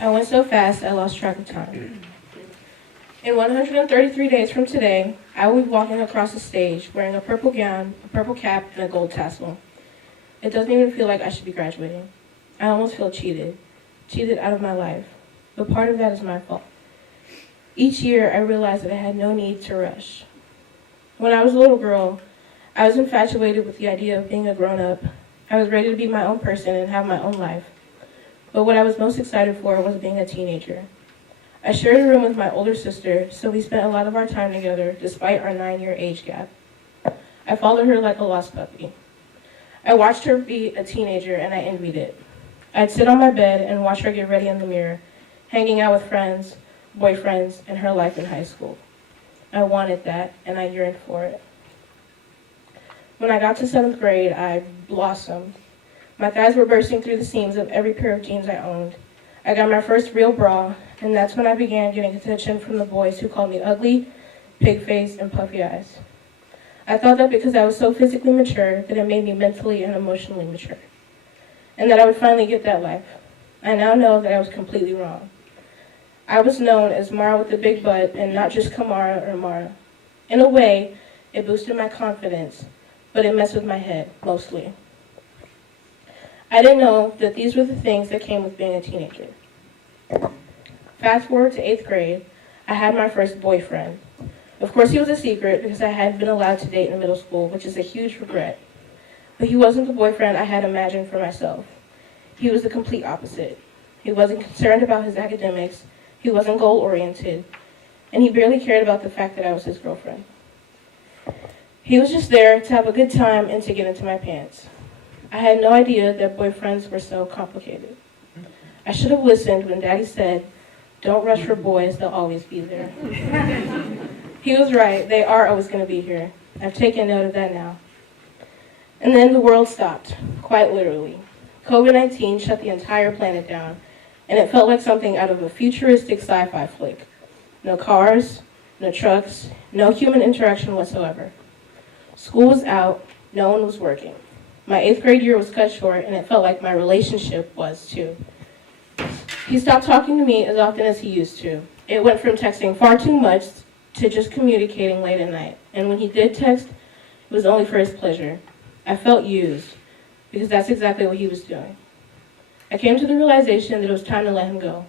I went so fast I lost track of time. In 133 days from today, I will be walking across the stage wearing a purple gown, a purple cap, and a gold tassel. It doesn't even feel like I should be graduating. I almost feel cheated out of my life. But part of that is my fault. Each year, I realized that I had no need to rush. When I was a little girl, I was infatuated with the idea of being a grown-up. I was ready to be my own person and have my own life. But what I was most excited for was being a teenager. I shared a room with my older sister, so we spent a lot of our time together despite our 9-year age gap. I followed her like a lost puppy. I watched her be a teenager and I envied it. I'd sit on my bed and watch her get ready in the mirror, hanging out with friends, boyfriends, and her life in high school. I wanted that, and I yearned for it. When I got to 7th grade, I blossomed. My thighs were bursting through the seams of every pair of jeans I owned. I got my first real bra, and that's when I began getting attention from the boys who called me ugly, pig-faced, and puffy eyes. I thought that because I was so physically mature, that it made me mentally and emotionally mature, and that I would finally get that life. I now know that I was completely wrong. I was known as Mara with the big butt and not just Kh'Mara or Mara. In a way, it boosted my confidence, but it messed with my head, mostly. I didn't know that these were the things that came with being a teenager. Fast forward to 8th grade, I had my first boyfriend. Of course, he was a secret because I hadn't been allowed to date in middle school, which is a huge regret. But he wasn't the boyfriend I had imagined for myself. He was the complete opposite. He wasn't concerned about his academics, he wasn't goal-oriented, and he barely cared about the fact that I was his girlfriend. He was just there to have a good time and to get into my pants. I had no idea that boyfriends were so complicated. I should have listened when Daddy said, "Don't rush for boys, they'll always be there." He was right, they are always going to be here. I've taken note of that now. And then the world stopped, quite literally. COVID-19 shut the entire planet down, and it felt like something out of a futuristic sci-fi flick. No cars, no trucks, no human interaction whatsoever. School was out, no one was working. My 8th grade year was cut short, and it felt like my relationship was too. He stopped talking to me as often as he used to. It went from texting far too much to just communicating late at night. And when he did text, it was only for his pleasure. I felt used, because that's exactly what he was doing. I came to the realization that it was time to let him go.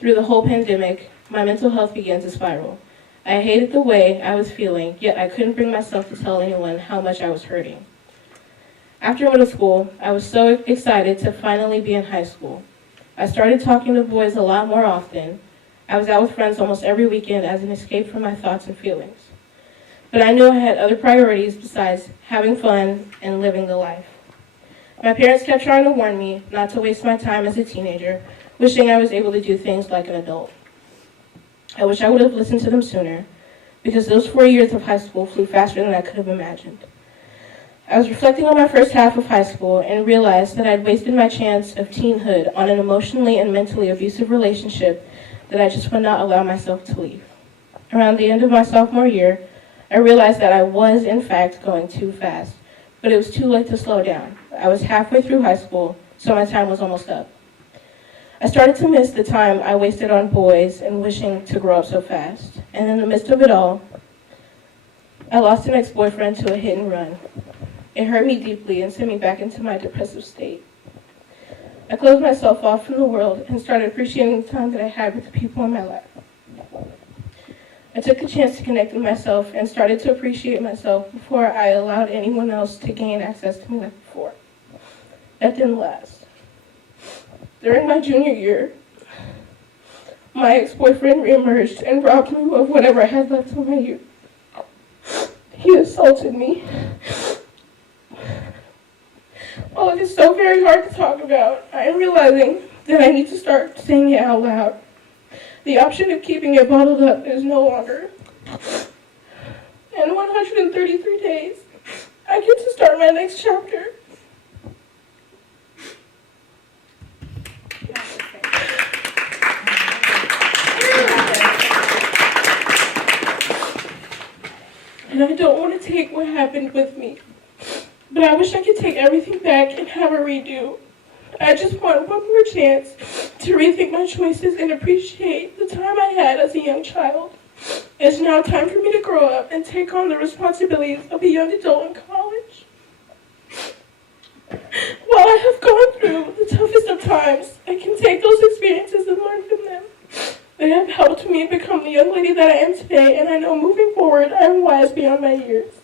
Through the whole pandemic, my mental health began to spiral. I hated the way I was feeling, yet I couldn't bring myself to tell anyone how much I was hurting. After middle school, I was so excited to finally be in high school. I started talking to boys a lot more often. I was out with friends almost every weekend as an escape from my thoughts and feelings. But I knew I had other priorities besides having fun and living the life. My parents kept trying to warn me not to waste my time as a teenager, wishing I was able to do things like an adult. I wish I would have listened to them sooner, because those 4 years of high school flew faster than I could have imagined. I was reflecting on my first half of high school and realized that I'd wasted my chance of teenhood on an emotionally and mentally abusive relationship that I just would not allow myself to leave. Around the end of my sophomore year, I realized that I was, in fact, going too fast, but it was too late to slow down. I was halfway through high school, so my time was almost up. I started to miss the time I wasted on boys and wishing to grow up so fast. And in the midst of it all, I lost an ex-boyfriend to a hit and run. It hurt me deeply and sent me back into my depressive state. I closed myself off from the world and started appreciating the time that I had with the people in my life. I took the chance to connect with myself and started to appreciate myself before I allowed anyone else to gain access to me like before. That didn't last. During my junior year, my ex-boyfriend reemerged and robbed me of whatever I had left of my youth. He assaulted me. While it is so very hard to talk about, I am realizing that I need to start saying it out loud. The option of keeping it bottled up is no longer. In 133 days, I get to start my next chapter. And I don't want to take what happened with me, but I wish I could take everything back and have a redo. I just want one more chance to rethink my choices and appreciate the time I had as a young child. It's now time for me to grow up and take on the responsibilities of a young adult in college. While I have gone through the toughest of times, I can take those experiences and learn from them. They have helped me become the young lady that I am today, and I know moving forward I am wise beyond my years.